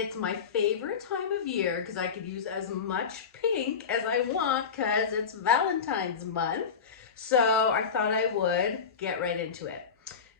It's my favorite time of year because I could use as much pink as I want because it's Valentine's month. So I thought I would get right into it.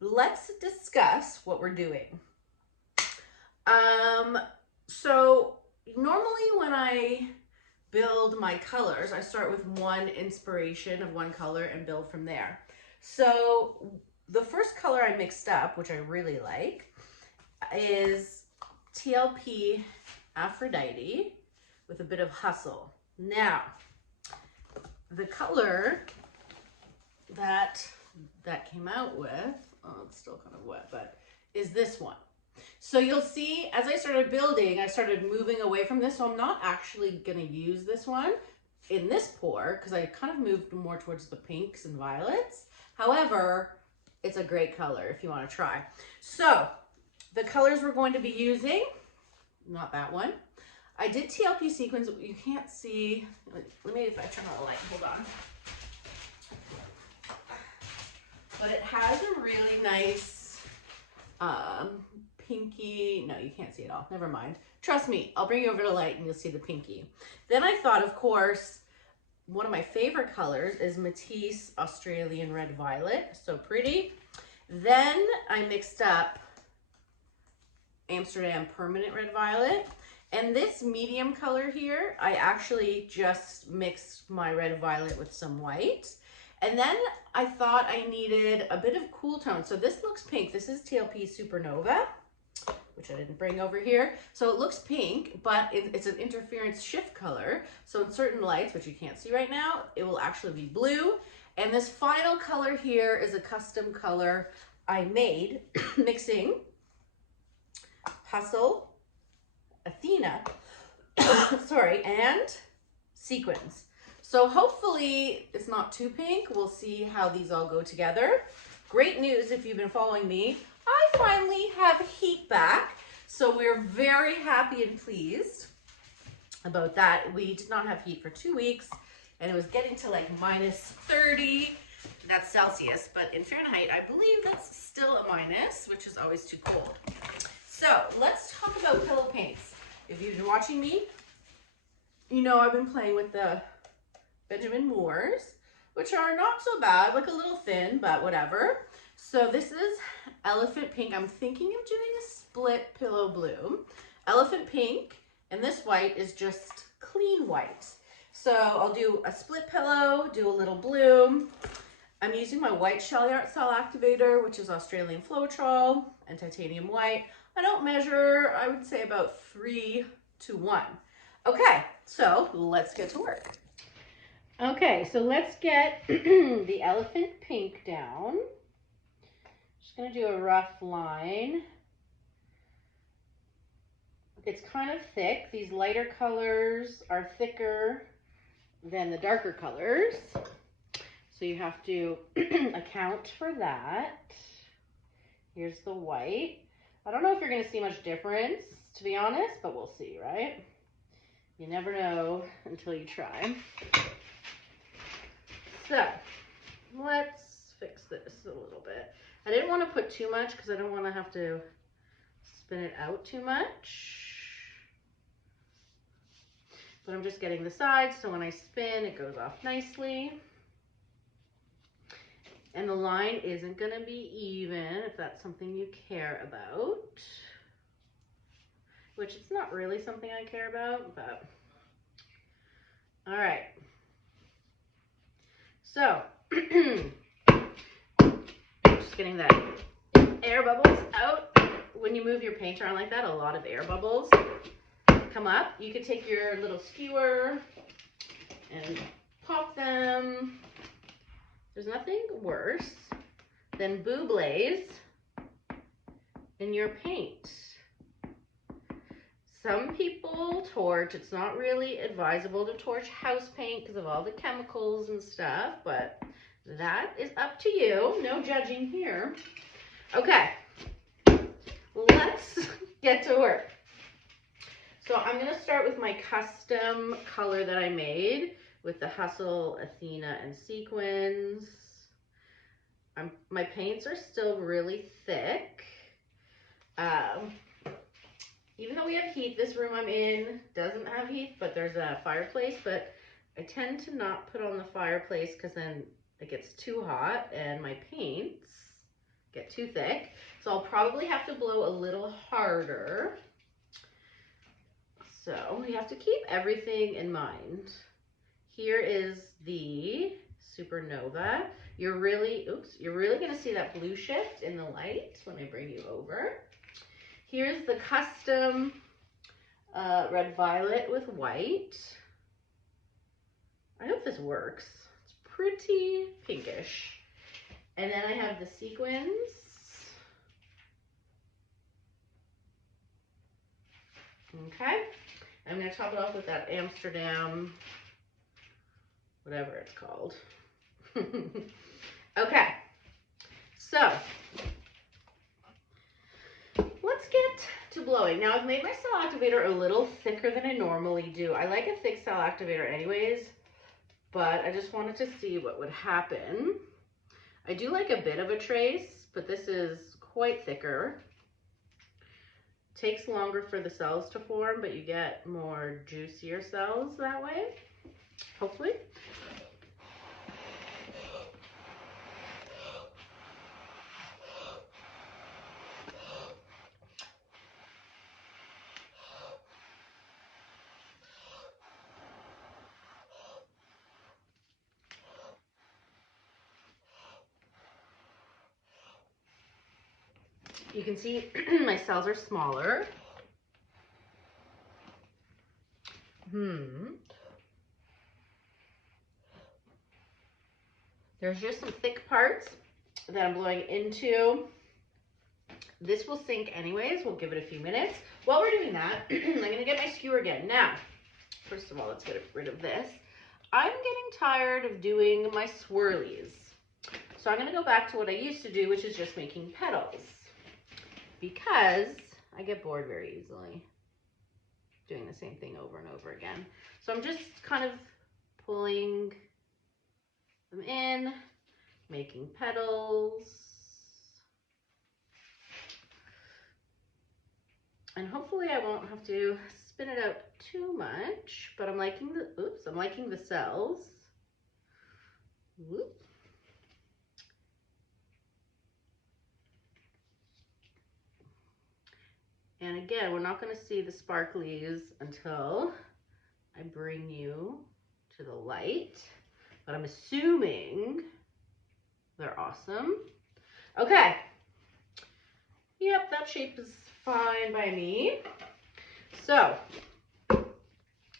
Let's discuss what we're doing. So normally when I build my colors, I start with one inspiration of one color and build from there. So the first color I mixed up, which I really like, is TLP Aphrodite with a bit of Hustle. Now, the color that came out with, oh, it's still kind of wet, but is this one. So you'll see as I started building, I started moving away from this. So I'm not actually gonna use this one in this pour because I kind of moved more towards the pinks and violets. However, it's a great color if you want to try. So the colors we're going to be using, not that one. I did TLP sequins. You can't see. Let me, if I turn on the light, hold on. But it has a really nice pinky. No, you can't see it all. Never mind. Trust me, I'll bring you over to light and you'll see the pinky. Then I thought, of course, one of my favorite colors is Matisse Australian Red Violet. So pretty. Then I mixed up Amsterdam Permanent Red Violet. And this medium color here, I actually just mixed my red violet with some white. And then I thought I needed a bit of cool tone. So this looks pink. This is TLP Supernova, which I didn't bring over here. So it looks pink, but it's an interference shift color. So in certain lights, which you can't see right now, it will actually be blue. And this final color here is a custom color I made mixing Hustle, Athena, sorry, and sequins. So hopefully it's not too pink. We'll see how these all go together. Great news if you've been following me. I finally have heat back. So we're very happy and pleased about that. We did not have heat for 2 weeks and it was getting to like -30. That's Celsius, but in Fahrenheit, I believe that's still a minus, which is always too cold. So let's talk about pillow paints. If you've been watching me, you know I've been playing with the Benjamin Moores, which are not so bad, like a little thin, but whatever. So this is Elephant Pink. I'm thinking of doing a split pillow blue. Elephant Pink, and this white is just clean white. So I'll do a split pillow, do a little blue. I'm using my white Cell Activator, which is Australian Floetrol, and titanium white. I don't measure, I would say about 3:1. Okay, so let's get to work. Okay, so let's get the Elephant Pink down. Just gonna do a rough line. It's kind of thick. These lighter colors are thicker than the darker colors. So you have to account for that. Here's the white. I don't know if you're gonna see much difference, to be honest, but we'll see, right? You never know until you try. So let's fix this a little bit. I didn't want to put too much because I don't want to have to spin it out too much. But I'm just getting the sides so when I spin it goes off nicely. And the line isn't going to be even if that's something you care about. Which it's not really something I care about, but all right. So, just getting that air bubbles out. When you move your paint around like that, a lot of air bubbles come up. You could take your little skewer and pop them. There's nothing worse than bubbles in your paint. Some people torch. It's not really advisable to torch house paint because of all the chemicals and stuff, but that is up to you. No judging here. Okay, let's get to work. So I'm going to start with my custom color that I made with the Hustle, Athena, and sequins. My paints are still really thick. even though we have heat, this room I'm in doesn't have heat, but there's a fireplace, but I tend to not put on the fireplace because then it gets too hot and my paints get too thick. So I'll probably have to blow a little harder. So we have to keep everything in mind. Here is the Supernova. You're really gonna see that blue shift in the light when I bring you over. Here's the custom red violet with white. I hope this works. It's pretty pinkish. And then I have the sequins. Okay. I'm gonna top it off with that Amsterdam, whatever it's called. Okay, so let's get to blowing. Now I've made my cell activator a little thicker than I normally do. I like a thick cell activator anyways, but I just wanted to see what would happen. I do like a bit of a trace, but this is quite thicker. Takes longer for the cells to form, but you get more juicier cells that way, hopefully. You can see my cells are smaller. There's just some thick parts that I'm blowing into. This will sink anyways. We'll give it a few minutes. While we're doing that, I'm gonna get my skewer again. Now, first of all, let's get rid of this. I'm getting tired of doing my swirlies. So I'm gonna go back to what I used to do, which is just making petals, because I get bored very easily doing the same thing over and over again. So I'm just kind of pulling them in, making petals. And hopefully I won't have to spin it out too much, but I'm liking the cells. Whoop. And again, we're not going to see the sparklies until I bring you to the light, but I'm assuming they're awesome. Okay. Yep, that shape is fine by me. So I'm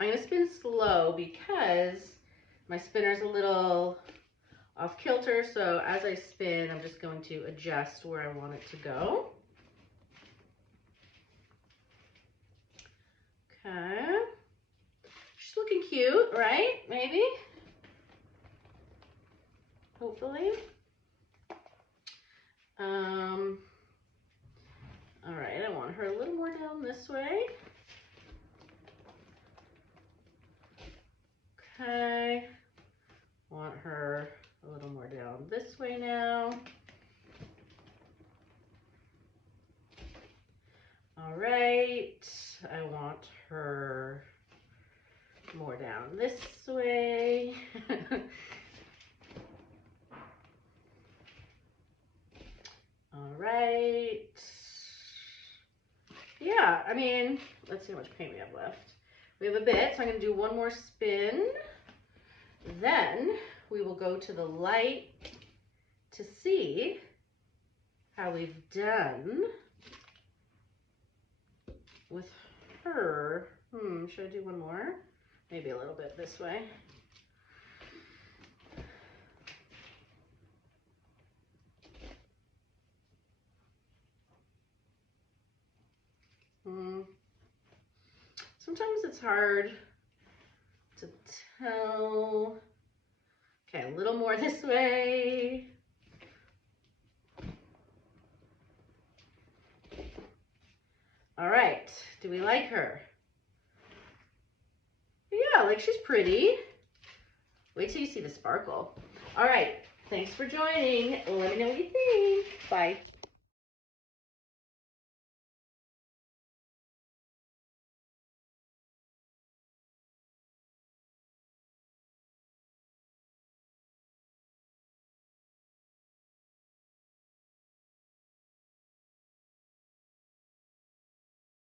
going to spin slow because my spinner's a little off kilter. So as I spin, I'm just going to adjust where I want it to go. Okay. She's looking cute, right? Maybe? Hopefully. All right, I want her a little more down this way. Okay. Want her a little more down this way now. All right, I want her more down this way. All right. Yeah, I mean, let's see how much paint we have left. We have a bit, so I'm going to do one more spin. Then we will go to the light to see how we've done with her. Should I do one more? Maybe a little bit this way. Sometimes it's hard to tell. Okay, a little more this way. All right, do we like her? Yeah, like she's pretty. Wait till you see the sparkle. All right, thanks for joining. Let me know what you think. Bye.